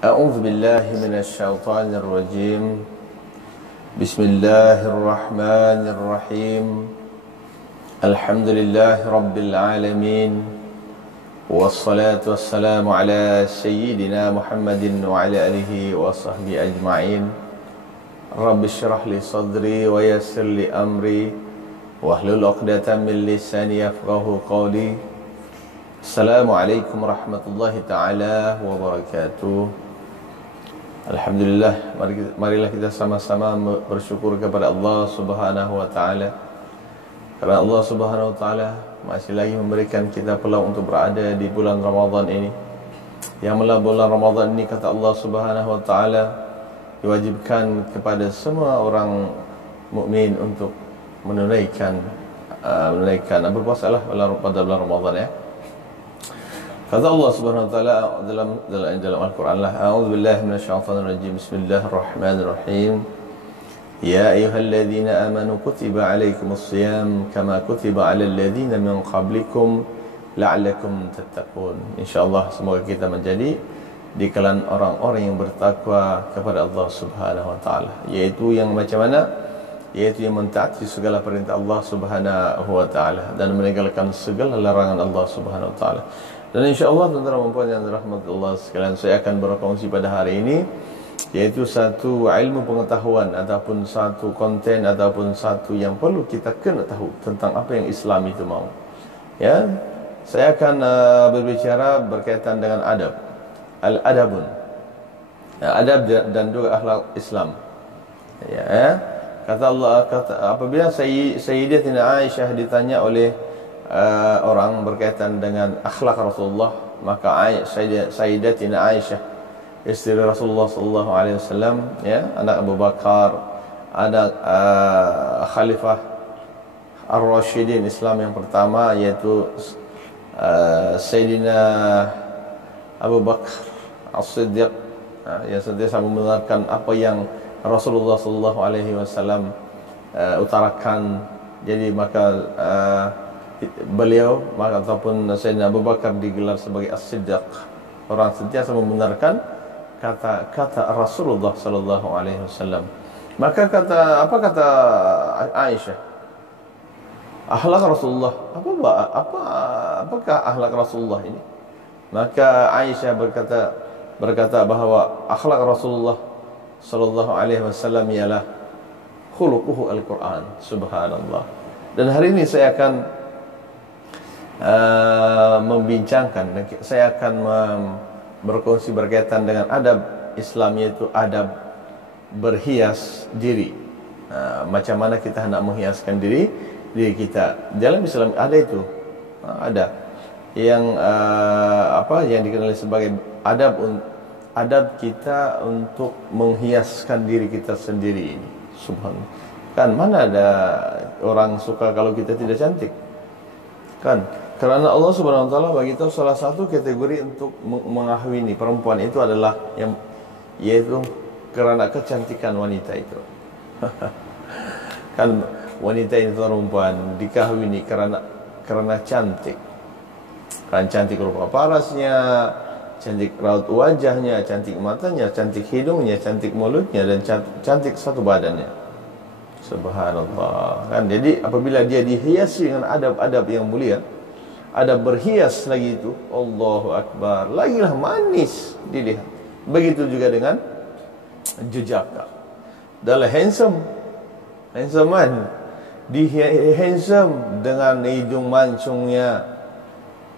أعوذ بالله من الشيطان الرجيم. بسم الله الرحمن الرحيم. الحمد لله رب العالمين، والصلاة والسلام على سيدنا محمد وعلى آله وصحبه أجمعين. رب اشرح لي صدري ويسر لي أمري واحلل عقدة من لساني يفقهوا قولي. Assalamualaikum warahmatullahi ta'ala wabarakatuh. Alhamdulillah, marilah kita sama-sama bersyukur kepada Allah subhanahu wa ta'ala, karena Allah subhanahu wa ta'ala masih lagi memberikan kita peluang untuk berada di bulan Ramadan ini. Yang melalui bulan Ramadan ini, kata Allah subhanahu wa ta'ala, diwajibkan kepada semua orang mukmin untuk menunaikan berpuasalah pada bulan Ramadan, ya. Kata Allah Subhanahu wa taala dalam Al-Qur'an lah, a'udzubillahi minasyaitonir rajim. Bismillahirrahmanirrahim. Ya ayyuhalladzina amanu kutiba 'alaikumus-shiyam kama kutiba 'alal ladzina min qablikum la'allakum tattaqun. Insyaallah semoga kita menjadi di kalangan orang-orang yang bertakwa kepada Allah Subhanahu wa taala, yaitu yang macam mana? Yaitu yang mentaati segala perintah Allah Subhanahu wa taala dan meninggalkan segala larangan Allah Subhanahu wa taala. Dan insyaAllah tuan-tuan dan puan yang dirahmati Allah sekalian, saya akan berkongsi pada hari ini, yaitu satu ilmu pengetahuan ataupun satu konten ataupun satu yang perlu kita kena tahu tentang apa yang Islam itu mau. Ya, saya akan berbicara berkaitan dengan adab, al-adabun, adab dan juga akhlak Islam. Ya, kata Allah, apabila Sayyidatina Aisyah ditanya oleh orang berkaitan dengan akhlak Rasulullah, maka Sayyidatina Aisyah, istri Rasulullah sallallahu alaihi wasallam, ya, anak Abu Bakar, anak Khalifah Ar-Rasyidin Islam yang pertama, yaitu Sayyidina Abu Bakar As-Siddiq, yang sentiasa membenarkan apa yang Rasulullah sallallahu alaihi wasallam utarakan. Jadi maka beliau ataupun Sayyidina Abu Bakar digelar sebagai As-Siddiq, orang sentiasa membenarkan kata-kata Rasulullah sallallahu alaihi wasallam. Maka apa kata Aisyah? Akhlak Rasulullah apakah akhlak Rasulullah ini? Maka Aisyah berkata bahawa akhlak Rasulullah sallallahu alaihi wasallam ialah khuluquhu al-Quran. Subhanallah. Dan hari ini saya akan membincangkan, saya akan berkongsi berkaitan dengan adab Islam, yaitu adab berhias diri. Macam mana kita hendak menghiaskan diri kita. Dalam Islam ada itu, ada yang yang dikenali sebagai adab kita untuk menghiaskan diri kita sendiri ini. Subhanallah. Kan mana ada orang suka kalau kita tidak cantik? Kan? Kerana Allah Subhanahu wa taala bagi tahu salah satu kategori untuk mengahwini perempuan itu adalah yaitu kerana kecantikan wanita itu. Kan wanita itu perempuan dikahwini kerana cantik. Kan cantik rupa parasnya, cantik raut wajahnya, cantik matanya, cantik hidungnya, cantik mulutnya, dan cantik satu badannya. Subhanallah. Kan jadi apabila dia dihiasi dengan adab-adab yang mulia, adab berhias lagi itu, Allahu Akbar, lagilah manis dilihat. Begitu juga dengan jejaka. Dalam handsome man, handsome dengan hidung mancungnya,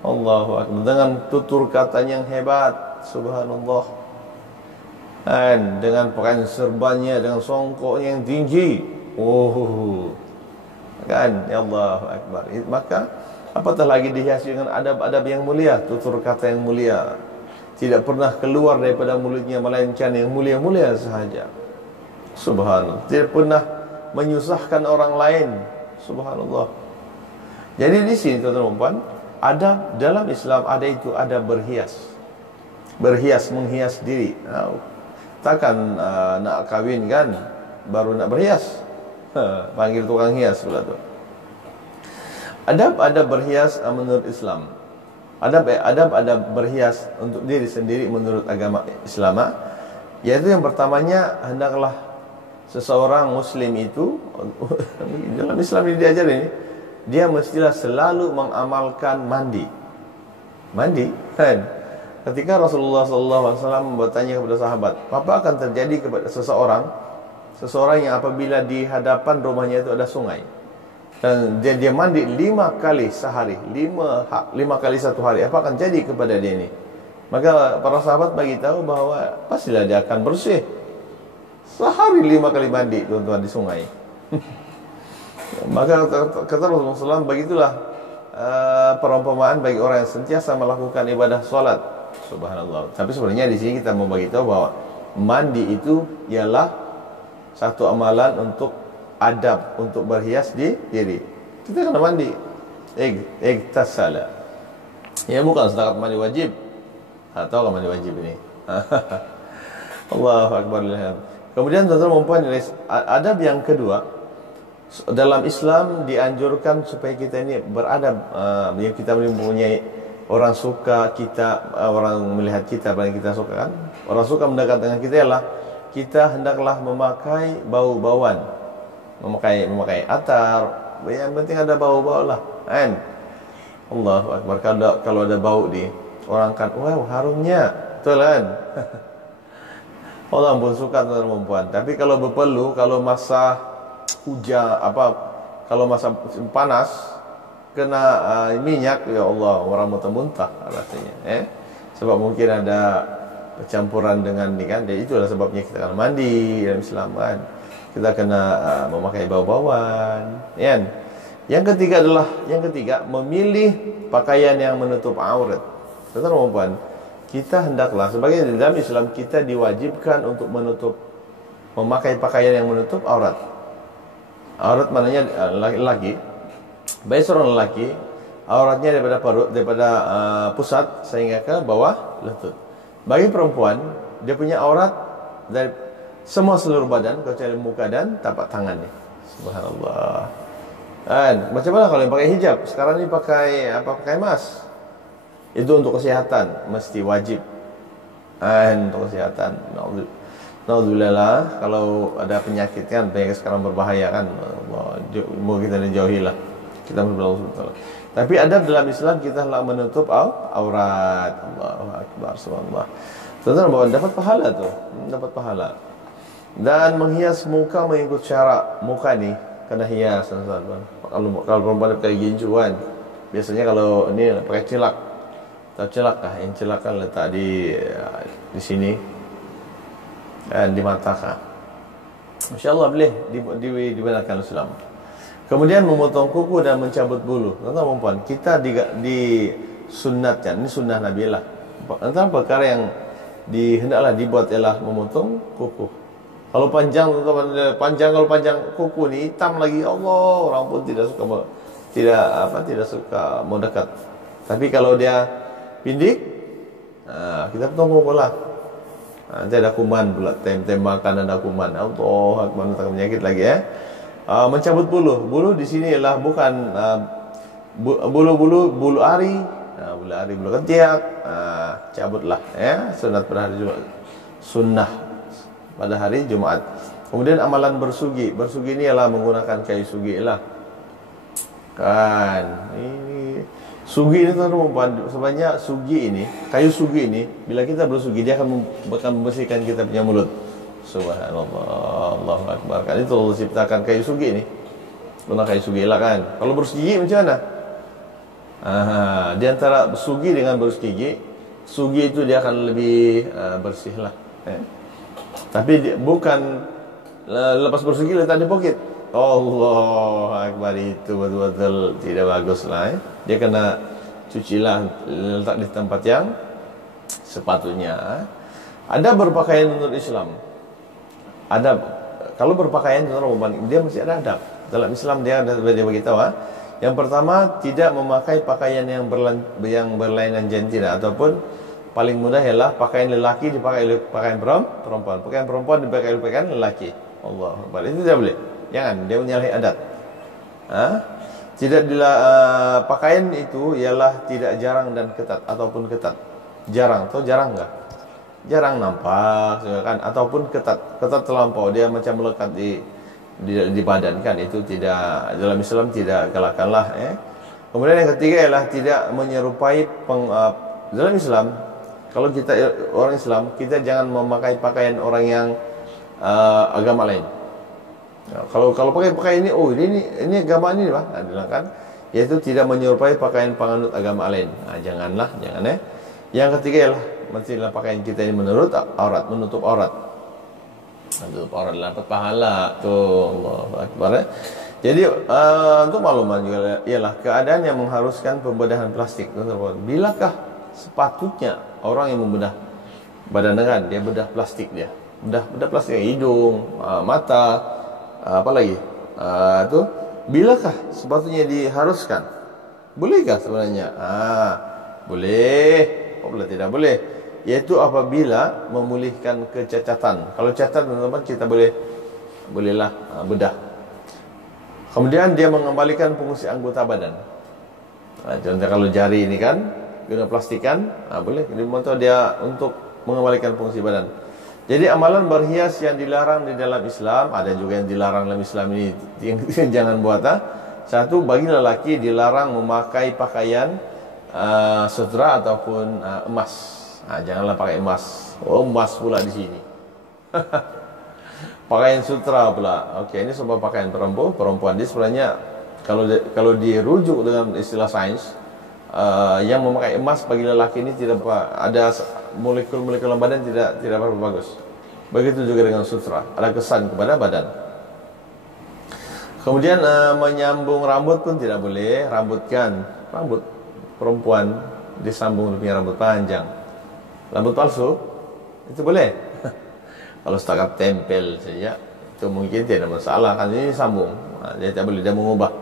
Allahu Akbar, dengan tutur katanya yang hebat, subhanallah, dan dengan pakaian serbannya, dengan songkoknya yang tinggi, kan, ya Allahu Akbar. Maka apatah lagi dihiasi dengan adab-adab yang mulia, tutur kata yang mulia, tidak pernah keluar daripada mulutnya melainkan yang mulia-mulia sahaja. Subhanallah. Tidak pernah menyusahkan orang lain. Subhanallah. Jadi di sini tuan-tuan, adab dalam Islam ada itu, adab berhias. Berhias, menghias diri. Takkan nak kahwin kan baru nak berhias. Panggil tukang hias pula tu. Adab-adab berhias menurut Islam. Adab berhias untuk diri sendiri menurut agama Islam, yaitu yang pertamanya, hendaklah seseorang muslim itu dalam Islam ini diajarin ini, dia mestilah selalu mengamalkan mandi kan. Ketika Rasulullah SAW bertanya kepada sahabat, apa akan terjadi kepada seseorang yang apabila di hadapan rumahnya itu ada sungai, dan dia mandi 5 kali sehari, 5 kali satu hari, apa akan jadi kepada dia ini? Maka para sahabat bagi tahu bahwa pastilah dia akan bersih. Sehari 5 kali mandi, tuan-tuan, di sungai. Maka kata Rasulullah SAW, begitulah perumpamaan bagi orang yang sentiasa melakukan ibadah solat. Subhanallah. Tapi sebenarnya di sini kita mau bagi tahu bahwa mandi itu ialah satu amalan untuk adab, untuk berhias di diri. Kita kena mandi. Igtasala. Ya, bukan setakat mandi wajib. Tahu kan mandi wajib ini? Allahu Akbar. Kemudian tuan-tuan perempuan, adab yang kedua, dalam Islam dianjurkan supaya kita ini beradab. Kita mempunyai orang suka kita, orang melihat kita, apa yang kita suka kan? Orang suka mendekat dengan kita ialah kita hendaklah memakai bau-bauan, memakai atar. Yang penting ada bau-bau lah, kan? Allahu Akbar. Kalau ada bau di orang kan, wow, harumnya, betul kan? Allah pun suka tuan perempuan. Tapi kalau berpeluh, kalau masa hujan, kalau masa panas, kena minyak, ya Allah, orang muntah-muntah rasanya. Sebab mungkin ada percampuran dengan ni kan. Jadi itulah sebabnya kita kena mandi dalam Islam kan. Kita kena memakai bau-bauan, kan? Yang ketiga memilih pakaian yang menutup aurat. Tuan perempuan, kita hendaklah sebagai dalam Islam kita diwajibkan untuk memakai pakaian yang menutup aurat. Aurat maknanya laki-laki. Baik seorang lelaki, auratnya daripada perut, daripada pusat sehingga ke bawah lutut. Bagi perempuan, dia punya aurat dari semua seluruh badan kecuali muka dan tapak tangannya. Subhanallah. Dan macam mana kalau yang pakai hijab? Sekarang ni pakai mask. Itu untuk kesihatan, mesti wajib. Untuk kesihatan. Naudzubillah, kalau ada penyakit kan, penyakit sekarang berbahaya kan. Mau kita dijauhilah. Kita berdoa. Tapi adab dalam Islam kita hendaklah menutup aurat. Allahu Akbar, subhanallah. Tuan-tuan bahwa dapat pahala tu, dapat pahala. Dan menghias muka mengikut syarak muka ni kena hias, tuan-tuan. Kalau perempuan pakai gincu kan, biasanya kalau ini pakai celak. Tahu celak kah? Yang celak kan letak di sini dan di mata kah. Masya-Allah, boleh dibenarkan Islam. Kemudian memotong kuku dan mencabut bulu. Tuan-tuan perempuan, kita disunnatkan, ini sunnah Nabi lah. Antara perkara yang hendaklah dibuat ialah memotong kuku. Kalau panjang, kalau panjang kuku ni hitam lagi, Allah, orang pun tidak suka mau dekat. Tapi kalau dia pindik, kita potong kuku lah. Nanti ada kuman pula, tembakan ada kuman. Allah Akbar, tak penyakit lagi ya. Mencabut bulu di sini ialah bukan bulu ari, bulu ketiak, cabutlah ya, sunat pada hari Jumat, sunnah pada hari Jumat. Kemudian amalan bersugi ini ialah menggunakan kayu sugi lah kan. Ini sugi ini teman-teman, sebenarnya sugi ini, kayu sugi ini, bila kita bersugi dia akan membersihkan kita punya mulut. Subhanallah, Allahu Akbar. Kan itu Allah ciptakan kayu sugi ni. Guna kayu sugi lah kan. Kalau berus gigi macam mana? Di antara sugi dengan berus gigi, sugi itu dia akan lebih bersih lah. Tapi bukan lepas berus gigi letak di poket. Allah Akbar, itu betul-betul tidak bagus lah. Dia kena cucilah, letak di tempat yang sepatutnya. Ada berpakaian menurut Islam. Adab. Kalau berpakaian dia mesti ada adab. Dalam Islam dia beritahu, yang pertama tidak memakai pakaian yang berlainan jantina, ataupun paling mudah ialah pakaian lelaki dipakai oleh pakaian perempuan, pakaian perempuan dipakai oleh pakaian lelaki. Allah Akbar. Itu tidak boleh. Jangan, dia menyalahi adat. Tidak pakaian itu ialah tidak jarang dan ketat ataupun ketat. Jarang, atau jarang enggak? Jarang nampak kan, ataupun ketat. Ketat terlampau, dia macam melekat di badan kan, itu tidak, dalam Islam tidak galakkanlah Kemudian yang ketiga ialah tidak menyerupai dalam Islam, kalau kita orang Islam, kita jangan memakai pakaian orang yang agama lain. Kalau pakai pakaian ini, oh ini agama ini Pak, bilang kan, yaitu tidak menyerupai pakaian penganut agama lain. Jangan. Yang ketiga ialah mestilah pakaian kita ini menutup aurat. Menutup aurat dapat pahala tuh, Allahu Akbar. Jadi untuk makluman juga ialah keadaan yang mengharuskan pembedahan plastik. Bilakah sepatutnya orang yang membedah badan dengan dia bedah plastik, dia bedah plastik hidung, mata, apa lagi itu, bilakah sepatutnya diharuskan? Bolehkah sebenarnya? Boleh. Apabila tidak boleh, yaitu apabila memulihkan kecacatan. Kalau cacat teman-teman, kita bolehlah bedah. Kemudian dia mengembalikan fungsi anggota badan. Contoh kalau jari ini kan guna plastik kan, boleh dimontor dia untuk mengembalikan fungsi badan. Jadi amalan berhias yang dilarang di dalam Islam, ada juga yang dilarang dalam Islam ini, yang jangan buat. Satu, bagi lelaki dilarang memakai pakaian sutra ataupun emas. Janganlah pakai emas. Emas pula di sini. Pakaian sutra pula. Okey, ini semua pakaian perempuan. Dia sebenarnya kalau dirujuk dengan istilah sains, yang memakai emas bagi lelaki ini tidak ada molekul-molekul badan tidak berapa bagus. Begitu juga dengan sutra, ada kesan kepada badan. Kemudian menyambung rambut pun tidak boleh. Rambut perempuan disambung punya rambut panjang, rambut palsu itu boleh. Kalau setakat tempel saja itu mungkin tidak ada masalah kan, ini sambung. Dia tidak boleh, dia mengubah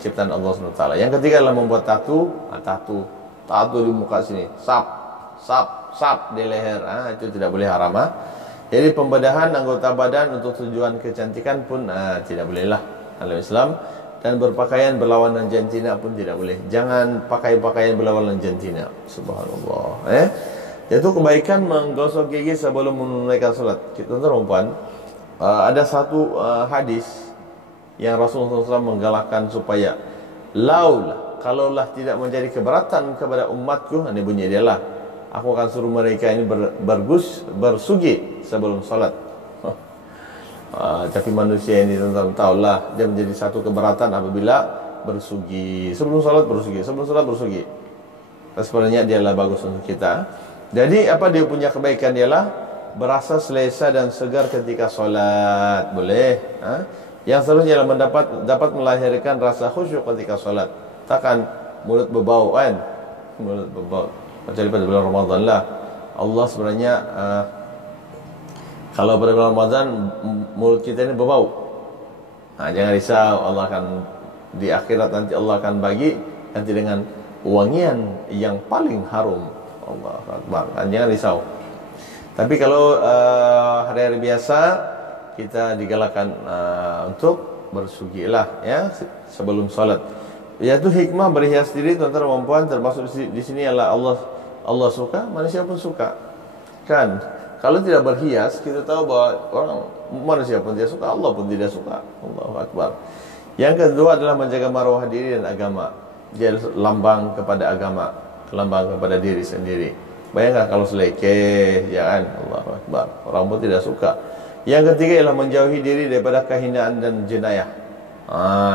ciptaan Allah SWT. Yang ketiga adalah membuat tato di muka sini, sap di leher, itu tidak boleh, haram. Jadi pembedahan anggota badan untuk tujuan kecantikan pun tidak bolehlah dalam Islam. Dan berpakaian berlawanan jantina pun tidak boleh. Jangan pakai pakaian berlawanan jantina. Subhanallah. Yaitu kebaikan menggosok gigi sebelum menunaikan salat. Tuan-tuan perempuan, ada satu hadis yang Rasulullah SAW menggalakkan supaya kalaulah tidak menjadi keberatan kepada umatku, ini bunyi dia lah, aku akan suruh mereka ini bersugi sebelum salat. Tapi manusia ini tuan-tuan tahulah, dia menjadi satu keberatan apabila bersugi sebelum salat, bersugi. Sebenarnya dialah bagus untuk kita. Jadi apa dia punya kebaikan ialah berasa selesa dan segar ketika solat, boleh. Yang seterusnya ialah dapat melahirkan rasa khusyuk ketika solat. Takkan mulut berbau kan? Mulut berbau. Kecuali pada bulan Ramadan lah. Allah sebenarnya kalau pada bulan Ramadan mulut kita ini berbau, jangan risau, Allah akan di akhirat nanti Allah akan bagi nanti dengan wangian yang paling harum. Allahu Akbar. Jangan risau. Tapi kalau hari-hari biasa kita digalakkan untuk bersugilah ya sebelum salat. Yaitu hikmah berhias diri tuan-tuan dan puan, termasuk di sini adalah Allah suka, manusia pun suka. Kan? Kalau tidak berhias, kita tahu bahwa manusia pun tidak suka, Allah pun tidak suka. Allahu Akbar. Yang kedua adalah menjaga maruah diri dan agama. Dia lambang kepada agama, lambang kepada diri sendiri. Bayangkan kalau selekeh, ya kan? Allahu Akbar. Orang pun tidak suka. Yang ketiga ialah menjauhi diri daripada kehinaan dan jenayah.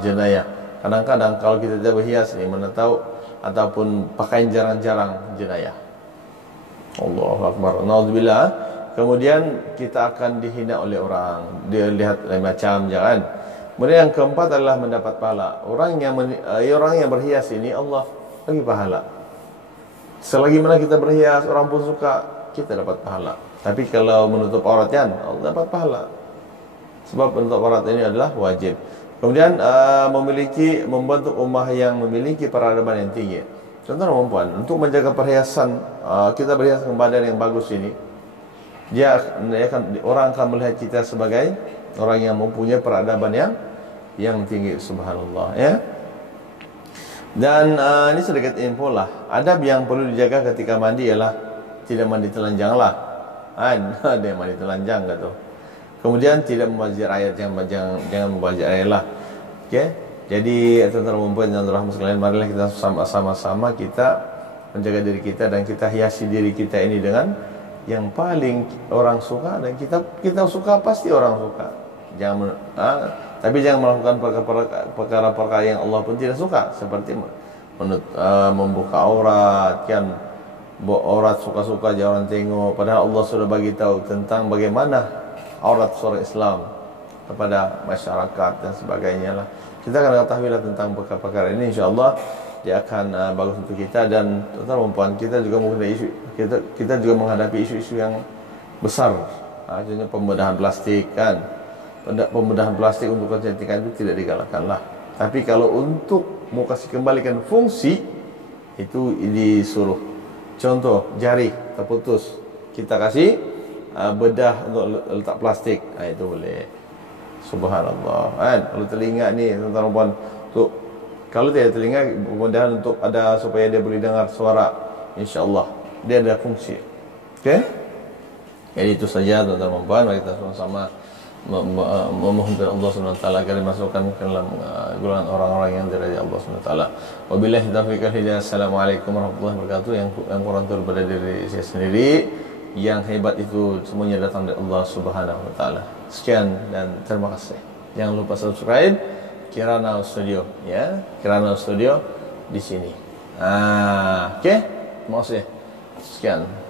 Jenayah. Kadang-kadang kalau kita tidak berhias ni, mana tahu, ataupun pakaian jarang-jarang, jenayah. Allahu Akbar. Naudzubillah. Kemudian kita akan dihina oleh orang, dia lihat lain macam, jangan. Kemudian yang keempat adalah mendapat pahala. Orang yang berhias ini Allah bagi pahala. Selagi mana kita berhias, orang pun suka, kita dapat pahala. Tapi kalau menutup aurat kan, Allah dapat pahala. Sebab menutup aurat ini adalah wajib. Kemudian membentuk ummah yang memiliki peradaban yang tinggi. Contohnya perempuan, untuk menjaga perhiasan, kita berhias dengan badan yang bagus ini, orang akan melihat kita sebagai orang yang mempunyai peradaban yang yang tinggi, subhanallah ya. Dan ini sedikit info lah. Adab yang perlu dijaga ketika mandi ialah tidak mandi telanjang lah. Ada yang mandi telanjang gitu. Kemudian tidak membazir air, jangan membazir air lah. Okey. Jadi tuan-tuan dan puan dan rahmat sekalian, marilah kita sama-sama kita menjaga diri kita dan kita hiasi diri kita ini dengan yang paling orang suka, dan kita suka pasti orang suka. Tapi jangan melakukan perkara-perkara yang Allah pun tidak suka, seperti membuka aurat kan. Aurat suka-suka aja orang tengok, padahal Allah sudah bagi tahu tentang bagaimana aurat seorang Islam kepada masyarakat dan sebagainya lah. Kita akan ketahuilah tentang perkara-perkara ini, insya-Allah dia akan bagus untuk kita. Dan tuan-tuan kita juga kita juga menghadapi isu-isu yang besar. Contohnya pembedahan plastik kan. Pembedahan plastik untuk kecantikan itu tidak digalakkan lah. Tapi kalau untuk mau kasih kembalikan fungsi, itu disuruh. Contoh jari terputus, kita kasih bedah untuk letak plastik, itu boleh. Subhanallah kan. Kalau telinga ni tuan-tuan puan, untuk kalau tidak telinga, mudah-mudahan untuk ada supaya dia boleh dengar suara, insya-Allah dia ada fungsi. Okey, jadi itu saja tuan-tuan dan puan. Mari kita sama-sama memohon kepada Allah Subhanahu wa taala agar dimasukkan ke dalam golongan orang-orang yang dirahmati Allah Subhanahu wa taala. Wabillahi taufiq wal hidayah. Assalamualaikum warahmatullahi wabarakatuh. Yang kurang pada diri saya sendiri, yang hebat itu semuanya datang dari Allah Subhanahu wa taala. Sekian dan terima kasih. Jangan lupa subscribe Kirana Studio ya. Kirana Studio di sini. Okey. Terima kasih. Sekian.